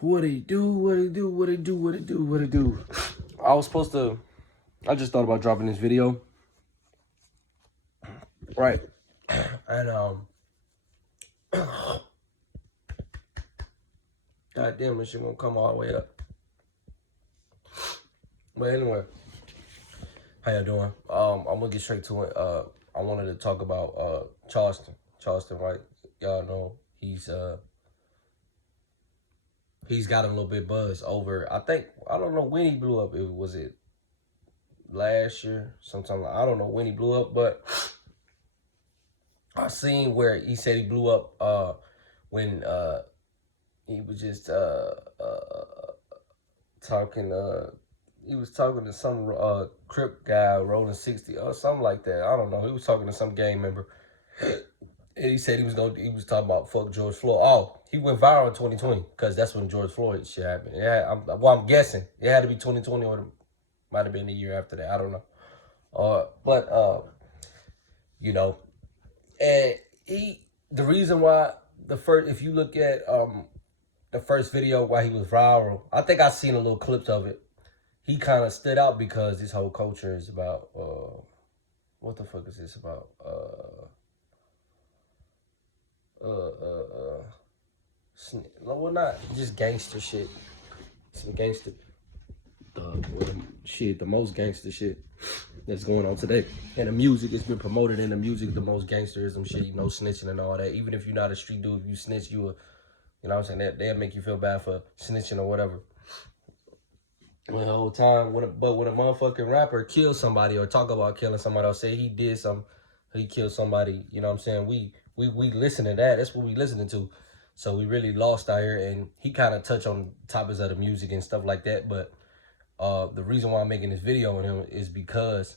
What it do, what it do, what it do, what it do, what it do. I just thought about dropping this video. Right. And, God damn, this shit won't come all the way up. But anyway, how y'all doing? I'm gonna get straight to it. I wanted to talk about, Charleston. Charleston, right? Y'all know he's got a little bit buzz over, I don't know when he blew up. Was it last year? Sometime, I don't know when he blew up, but I seen where he said he blew up when he was just talking he was talking to some Crip guy rolling 60 or something like that. I don't know. He was talking to some gang member. And he said he was talking about fuck George Floyd. Oh, he went viral in 2020 because that's when George Floyd shit happened. Yeah, I'm guessing it had to be 2020 or it might have been the year after that. I don't know. But you know, and the reason why if you look at the first video why he was viral, I think I seen a little clips of it. He kind of stood out because this whole culture is about what the fuck is this about? Well, not just gangster shit. Some gangster, the most gangster shit that's going on today. And the music, it's been promoted in the music, the most gangsterism shit, you know, snitching and all that. Even if you're not a street dude, if you snitch, you know what I'm saying, they'll make you feel bad for snitching or whatever. The whole time, but when a motherfucking rapper kills somebody or talk about killing somebody or say he did something, he killed somebody, you know what I'm saying? We listen to that. That's what we listening to. So we really lost out here, and he kind of touched on topics of the music and stuff like that. But the reason why I'm making this video on him is because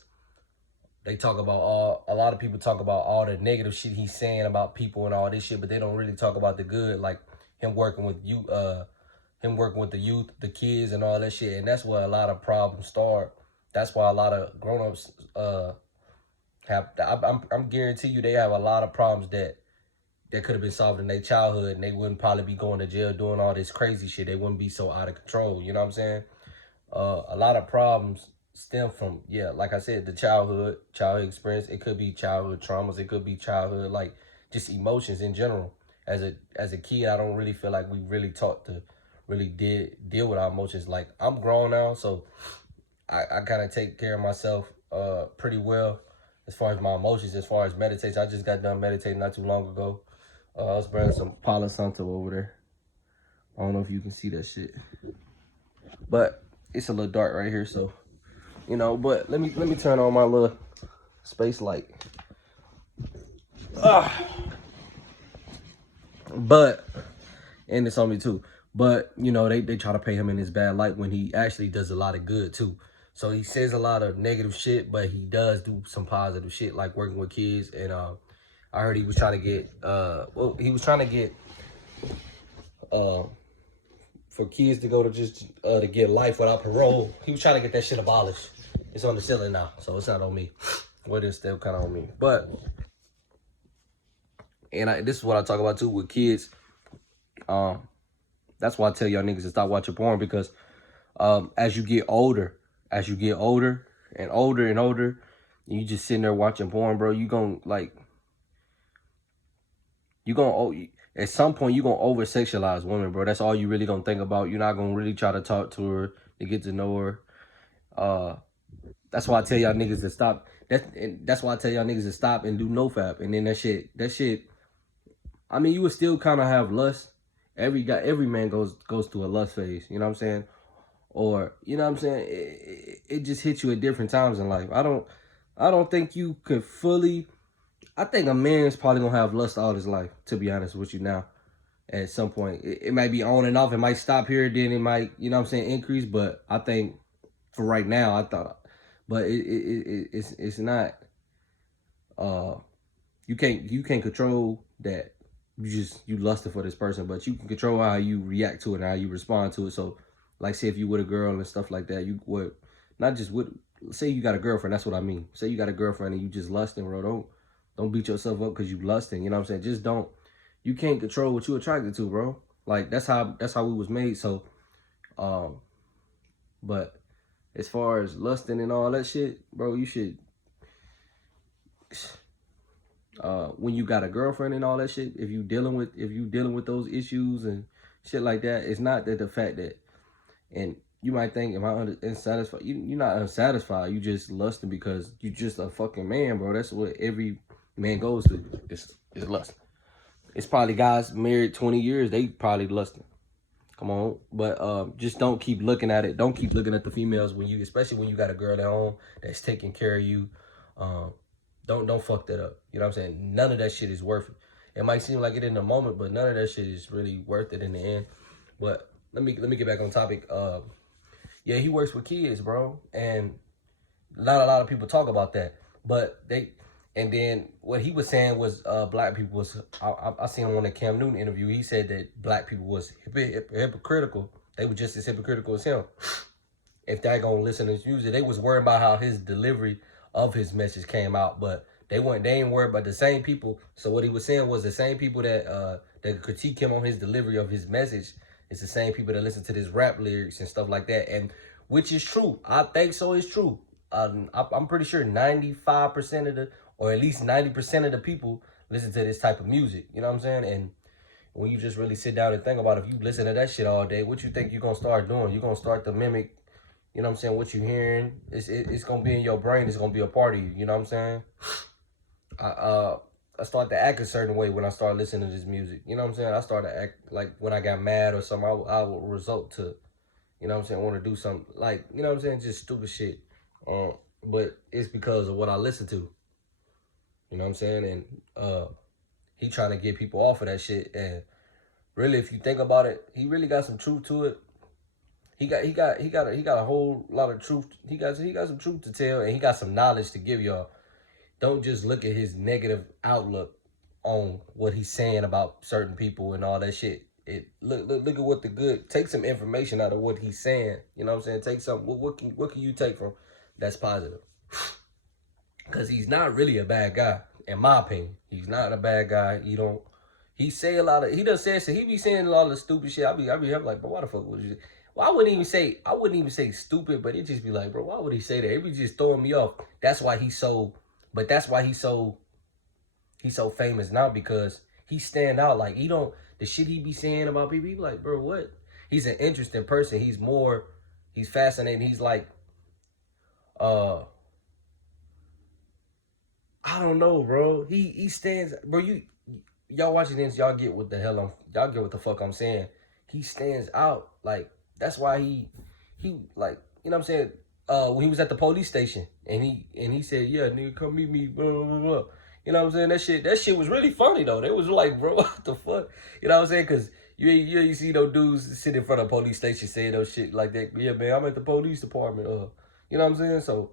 they talk about a lot of people talk about all the negative shit he's saying about people and all this shit, but they don't really talk about the good, like him working with you, him working with the youth, the kids, and all that shit. And that's where a lot of problems start. That's why a lot of grown-ups I'm guarantee you they have a lot of problems that could have been solved in their childhood, and they wouldn't probably be going to jail doing all this crazy shit. They wouldn't be so out of control. You know what I'm saying? A lot of problems stem from, yeah, like I said, the childhood experience. It could be childhood traumas. It could be childhood, like, just emotions in general. As a kid, I don't really feel like we really taught to really deal with our emotions. Like, I'm grown now, so I kind of take care of myself pretty well as far as my emotions, as far as meditation. I just got done meditating not too long ago. I was burning some Palo Santo over there. I don't know if you can see that shit, but it's a little dark right here, so you know. But let me turn on my little space light. But and it's on me too. But you know, they try to paint him in this bad light when he actually does a lot of good too. So he says a lot of negative shit, but he does do some positive shit, like working with kids. And I heard he was trying to get for kids to go to just to get life without parole. He was trying to get that shit abolished. It's on the ceiling now, so it's not on me. Well, it's still kind of on me. But this is what I talk about too with kids. That's why I tell y'all niggas to stop watching porn, because as you get older and older, and you just sitting there watching porn, bro, at some point you gonna over sexualize women, bro. That's all you really gonna think about. You're not gonna really try to talk to her to get to know her. That's why I tell y'all niggas to stop. That's why I tell y'all niggas to stop and do nofap. And then that shit. I mean, you would still kind of have lust. Every man goes through a lust phase. You know what I'm saying? Or, you know what I'm saying? It just hits you at different times in life. I don't think you could fully. I think a man is probably gonna have lust all his life, to be honest with you now. At some point, it might be on and off. It might stop here, then it might, you know what I'm saying, increase. But I think for right now, but it's not. You can't control that. You lusted for this person, but you can control how you react to it and how you respond to it. So, like, say if you with a girl and stuff like that, you would not just with. Say you got a girlfriend. That's what I mean. Say you got a girlfriend and you just lusting, bro. Don't beat yourself up because you lusting. You know what I'm saying? Just don't. You can't control what you're attracted to, bro. Like that's how we was made. So, but as far as lusting and all that shit, bro, you should. When you got a girlfriend and all that shit, if you dealing with those issues and shit like that, it's not that the fact that, and you might think, am I unsatisfied? You're not unsatisfied. You just lusting because you just a fucking man, bro. That's what every man goes through. Is lust. It's probably guys married 20 years. They probably lusting. Come on, but just don't keep looking at it. Don't keep looking at the females especially when you got a girl at home that's taking care of you. Don't fuck that up. You know what I'm saying? None of that shit is worth it. It might seem like it in the moment, but none of that shit is really worth it in the end. But let me get back on topic. Yeah, he works with kids, bro, and not a lot of people talk about that. But and then what he was saying was black people was. I seen him on the Cam Newton interview. He said that black people was hypocritical. They were just as hypocritical as him. If they gonna listen to his music, they was worried about how his delivery of his message came out, but they ain't worried about the same people. So what he was saying was the same people that critique him on his delivery of his message. It's the same people that listen to his rap lyrics and stuff like that, and which is true. I think so. It's true. I'm pretty sure 95% of or at least 90% of the people listen to this type of music. You know what I'm saying? And when you just really sit down and think about it, if you listen to that shit all day, what you think you're gonna start doing? You're gonna start to mimic. You know what I'm saying? What you hearing, it's gonna be in your brain. It's gonna be a part of you. You know what I'm saying? I start to act a certain way when I start listening to this music. You know what I'm saying? I start to act like when I got mad or something. I will result to, you know what I'm saying, want to do something like, you know what I'm saying, just stupid shit. But it's because of what I listen to. You know what I'm saying? And he trying to get people off of that shit. And really, if you think about it, he really got some truth to it. He got a whole lot of truth. He got some truth to tell, and he got some knowledge to give y'all. Don't just look at his negative outlook on what he's saying about certain people and all that shit. Look at what the good. Take some information out of what he's saying. You know what I'm saying? Take some. What can you take from that's positive? Because he's not really a bad guy, in my opinion. He's not a bad guy. He say a lot of. He does say so. He be saying a lot of stupid shit. I be like, but why the fuck would you? Well, I wouldn't even say stupid, but it just be like, bro, why would he say that? It be just throwing me off. That's why he's so famous now, because he stand out. Like, the shit he be saying about people, he be like, bro, what? He's an interesting person. He's fascinating. He's like, I don't know, bro. He stands, bro. Y'all watching this, y'all get what the fuck I'm saying. He stands out. Like, that's why he like, you know what I'm saying? When he was at the police station and he said, yeah, nigga, come meet me, blah, blah, blah. You know what I'm saying? That shit was really funny though. They was like, bro, what the fuck? You know what I'm saying? Cause you see those dudes sit in front of a police station saying those shit like that. Yeah, man, I'm at the police department. You know what I'm saying? So,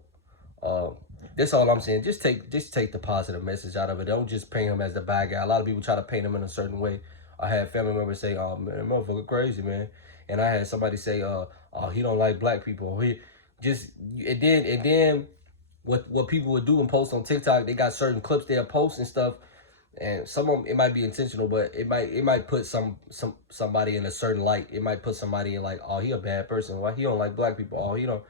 that's all I'm saying. Just take the positive message out of it. Don't just paint him as the bad guy. A lot of people try to paint him in a certain way. I had family members say, oh, man, that motherfucker crazy, man. And I had somebody say, oh, he don't like black people. And then what people would do and post on TikTok, they got certain clips they'll post and stuff. And some of them, it might be intentional, but it might put somebody in a certain light. It might put somebody in like, oh, he a bad person. Why he don't like black people? Oh, he don't.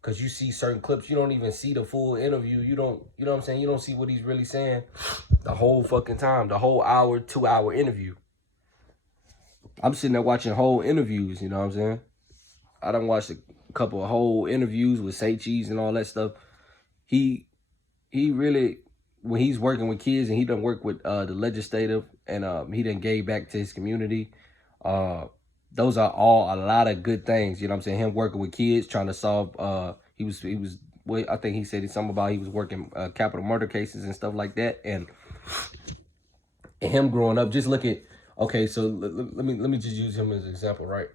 Because you see certain clips, you don't even see the full interview. You know what I'm saying? You don't see what he's really saying the whole fucking time. The whole 2-hour interview. I'm sitting there watching whole interviews, you know what I'm saying? I done watched a couple of whole interviews with Say Cheese and all that stuff. He really, when he's working with kids and he done work with the legislative and he done gave back to his community, those are all a lot of good things, you know what I'm saying? Him working with kids, trying to solve, I think he said something about he was working capital murder cases and stuff like that. And him growing up, just look at, okay, so let me just use him as an example, right?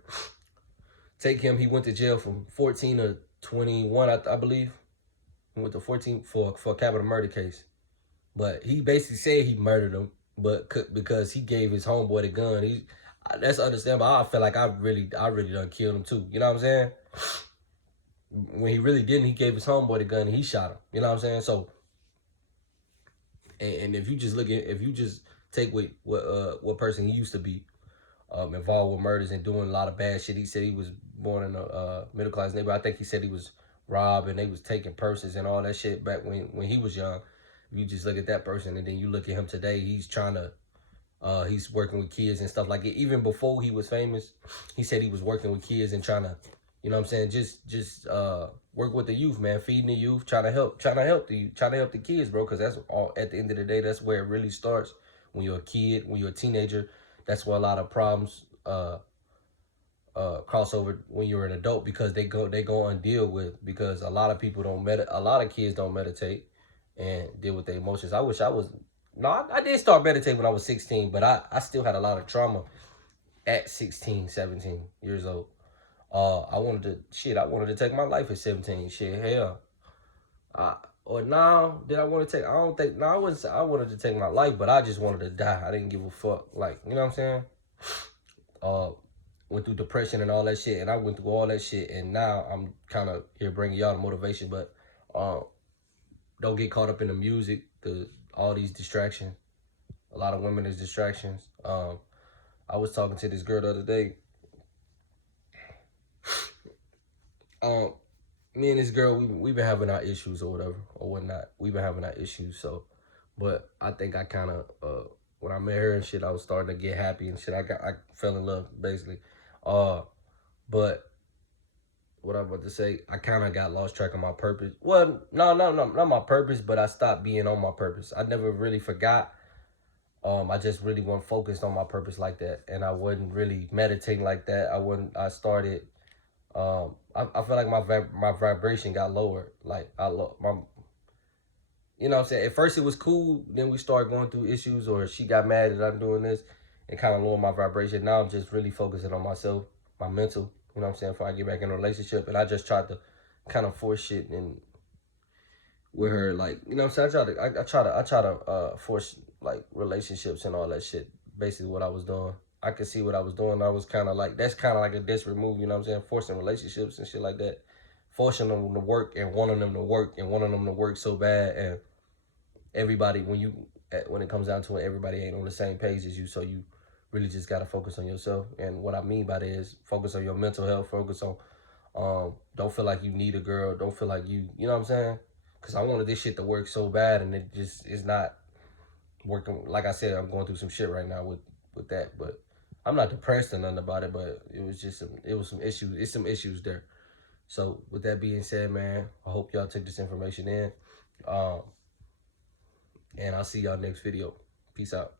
Take him, he went to jail from 14 to 21, I believe. He went to 14 for a capital murder case. But he basically said he murdered him, but because he gave his homeboy the gun. That's understandable. I feel like I really done killed him too. You know what I'm saying? When he really didn't, he gave his homeboy the gun and he shot him. You know what I'm saying? So, and if you just take what person he used to be, involved with murders and doing a lot of bad shit. He said he was born in a middle class neighborhood. I think he said he was robbed and they was taking purses and all that shit back when he was young. You just look at that person and then you look at him today. He's trying to he's working with kids and stuff like it. Even before he was famous, he said he was working with kids and trying to, you know what I'm saying, just work with the youth, man, feeding the youth, trying to help the kids, bro, because that's all, at the end of the day, that's where it really starts. When you're a kid, when you're a teenager, that's where a lot of problems cross over when you're an adult, because they go undeal with, because a lot of people a lot of kids don't meditate and deal with their emotions. I wish I was. No, I did start meditating when I was 16, but I still had a lot of trauma at 16, 17 years old. I wanted to take my life at 17. Shit, hell. Or now, did I want to take, I don't think, no, I wanted to take my life, but I just wanted to die. I didn't give a fuck. Like, you know what I'm saying? Went through depression and all that shit, and I went through all that shit, and now I'm kind of here bringing y'all the motivation, but don't get caught up in the music, all these distractions. A lot of women is distractions. I was talking to this girl the other day. Me and this girl, we've been having our issues or whatever, or whatnot. We've been having our issues, so, but I think I kind of, when I met her and shit, I was starting to get happy and shit. I fell in love, basically. But what I'm about to say, I kind of got lost track of my purpose. Well, no, not my purpose, but I stopped being on my purpose. I never really forgot. I just really wasn't focused on my purpose like that, and I wasn't really meditating like that. I started. I feel like my vibration got lower. Like you know what I'm saying? At first it was cool, then we started going through issues, or she got mad that I'm doing this and kind of lowered my vibration. Now I'm just really focusing on myself, my mental, you know what I'm saying, before I get back in a relationship. And I just tried to kind of force shit and with her, like, you know what I'm saying? I try to force like relationships and all that shit. Basically what I was doing. I could see what I was doing. I was kind of like, that's kind of like a desperate move, you know what I'm saying? Forcing relationships and shit like that. Forcing them to work and wanting them to work and wanting them to work so bad. And everybody, when it comes down to it, everybody ain't on the same page as you. So you really just got to focus on yourself. And what I mean by that is focus on your mental health. Focus on, don't feel like you need a girl. Don't feel like you know what I'm saying? Because I wanted this shit to work so bad, and it just is not working. Like I said, I'm going through some shit right now with that. But I'm not depressed or nothing about it, but it was some issues. It's some issues there. So with that being said, man, I hope y'all take this information in. And I'll see y'all next video. Peace out.